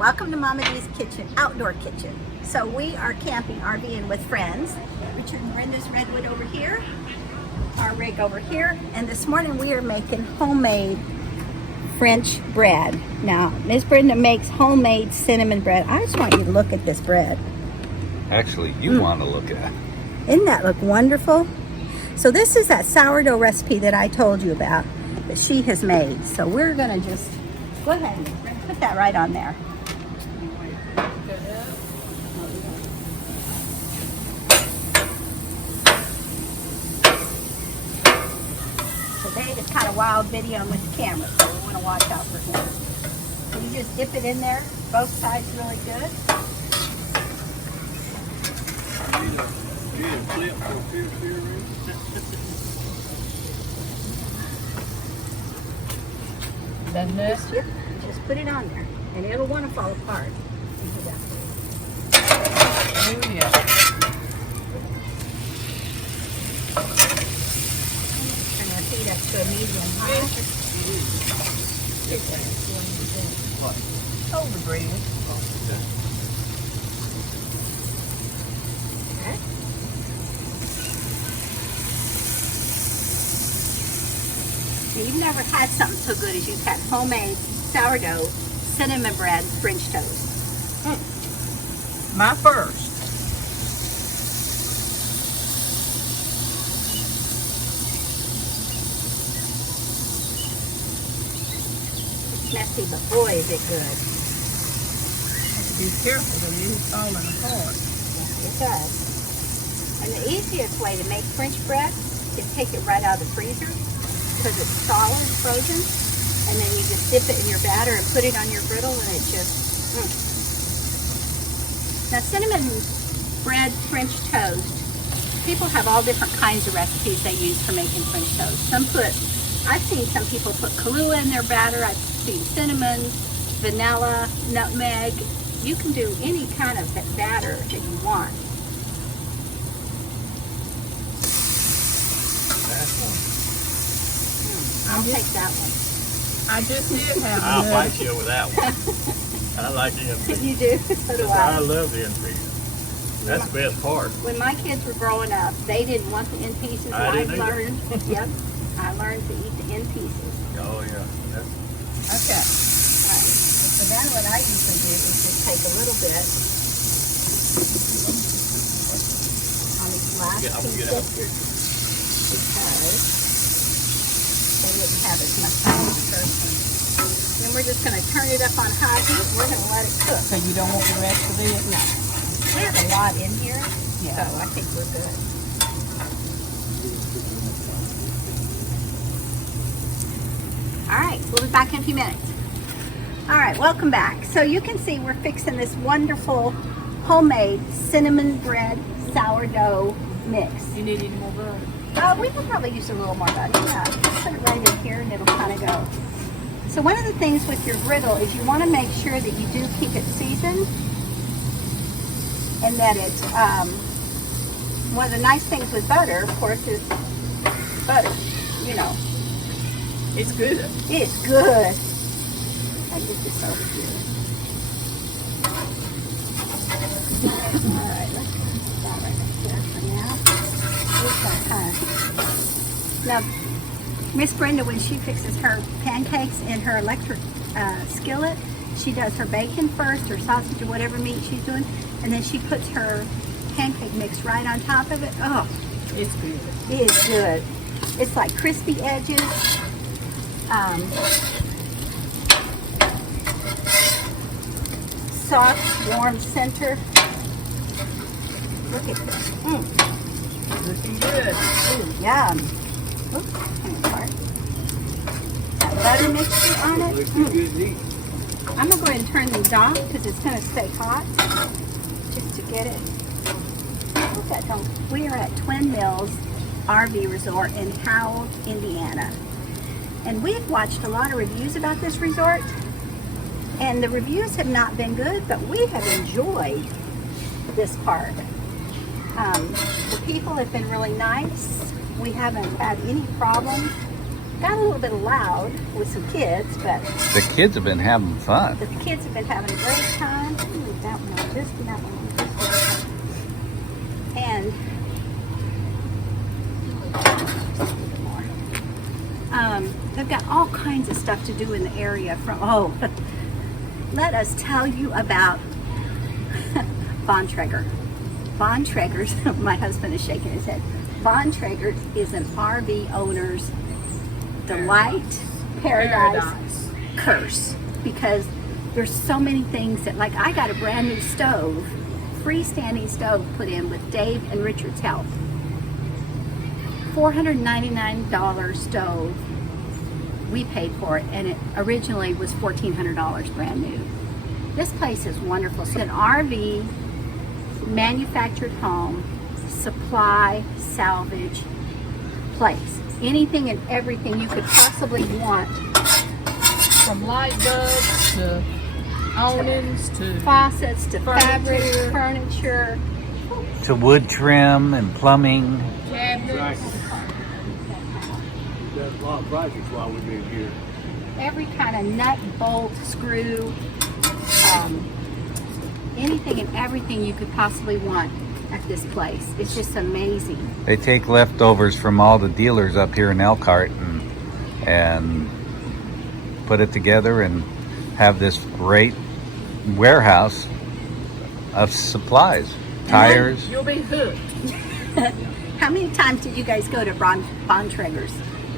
welcome to Mama D's Kitchen, outdoor kitchen. So we are camping, RVing with friends. Richard and Brenda's redwood over here, our rig over here, and this morning we are making homemade French bread. Now, Miss Brenda makes homemade cinnamon bread. I just want you to look at this bread. Actually, you want to look at. Doesn't that look wonderful? So this is that sourdough recipe that I told you about that she has made. So we're gonna just go ahead and put that right on there. Today it's kind of wild video with the camera, so we want to watch out for him. So you just dip it in there, both sides really good. Just put it on there, and it'll want to fall apart. Oh yeah. Turn your heat up to a medium high. Hold the bread. Okay. So you've never had something so good as you've had homemade sourdough cinnamon bread French toast. My first. It's messy, but boy is it good. Have to be careful that it isn't falling apart. It does. And the easiest way to make French bread is take it right out of the freezer because it's solid, frozen, and then you just dip it in your batter and put it on your griddle and it just, Now cinnamon bread French toast, people have all different kinds of recipes they use for making French toast. I've seen some people put Kahlua in their batter. I've seen cinnamon, vanilla, nutmeg. You can do any kind of batter that you want. I'll take that one. I just did have I'll another. fight you with that one. I like the in-freeze. You do? So do I I. love the in-freeze. That's the best part. When my kids were growing up, they didn't want the in pieces. I didn't either. learned. Yep, I learned to eat the in pieces. Oh yeah. Okay. Right. So then what I usually do is just take a little bit on these last I'm gonna get up pieces here. because they didn't have as much time as the first one. Then we're just going to turn it up on high heat. We're going to let it cook. So you don't want the rest of it? No. We have a lot in here, Yeah. so I think we're good. All right, we'll be back in a few minutes. All right, welcome back. So you can see we're fixing this wonderful homemade cinnamon bread sourdough mix. You need any more butter? We can probably use a little more butter. Yeah, just put it right in here and it'll kind of go. So one of the things with your griddle is you want to make sure that you do keep it seasoned and that it's, one of the nice things with butter, of course, is butter, you know. It's good. It's good. I get this over here. Alright, let's put that right there for now. Now, Miss Brenda, when she fixes her pancakes in her electric skillet, she does her bacon first, or sausage, or whatever meat she's doing, and then she puts her pancake mix right on top of it. Oh, It's good. it is good. It's like crispy edges. Soft, warm center. Look at this. Looking good. Ooh, yum. Oops, came apart. That butter mixture on it. I'm going to go ahead and turn these off because it's going to stay hot. Just to get it. Look at that. We are at Twin Mills RV Resort in Howell, Indiana. And we've watched a lot of reviews about this resort. And the reviews have not been good, but we have enjoyed this park. The people have been really nice. We haven't had any problems. got a little bit loud with some kids, but The kids have been having fun. the kids have been having a great time. Ooh, that one on this one, that one on this one. And just a little bit more. They've got all kinds of stuff to do in the area. Let us tell you about Bontrager. Bontrager's, my husband is shaking his head. Bontrager is an RV owner's delight, paradise, curse. Because there's so many things that, like, I got a brand new stove, freestanding stove put in with Dave and Richard's help. $499 stove. We paid for it, and it originally was $1,400 brand new. This place is wonderful. It's an RV, manufactured home, supply, salvage place. Anything and everything you could possibly want. From light bulbs to awnings to Faucets to fabric, Furniture. furniture. To wood trim and plumbing. cabinets. There's a lot of projects while we've been here. Every kind of nut, bolt, screw, anything and everything you could possibly want at this place. It's just amazing. They take leftovers from all the dealers up here in Elkhart and put it together and have this great warehouse of supplies, tires. You'll be hooked. How many times did you guys go to Bontrager's?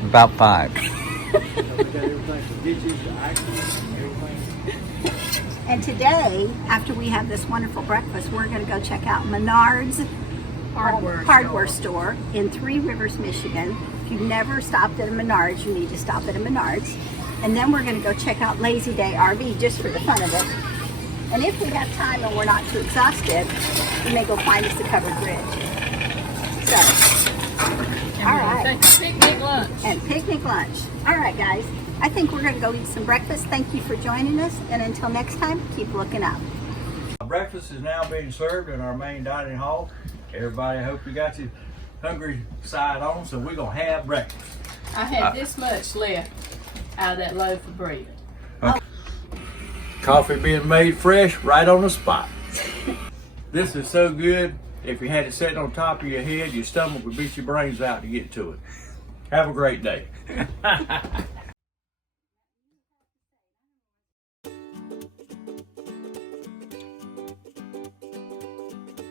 About 5. We got everything from ditches to axles and everything. And today, after we have this wonderful breakfast, we're going to go check out Menard's hardware store in Three Rivers, Michigan. If you've never stopped at a Menard's, you need to stop at a Menard's. And then we're going to go check out Lazy Day RV just for the fun of it. And if we have time and we're not too exhausted, we may go find us a covered bridge. So, all right. Take a picnic lunch. And picnic lunch. All right, guys. I think we're going to go eat some breakfast. Thank you for joining us. And until next time, keep looking up. Breakfast is now being served in our main dining hall. Everybody, I hope you got your hungry side on, so we're going to have breakfast. I had this much left out of that loaf of bread. Coffee being made fresh right on the spot. This is so good. If you had it sitting on top of your head, your stomach would beat your brains out to get to it. Have a great day.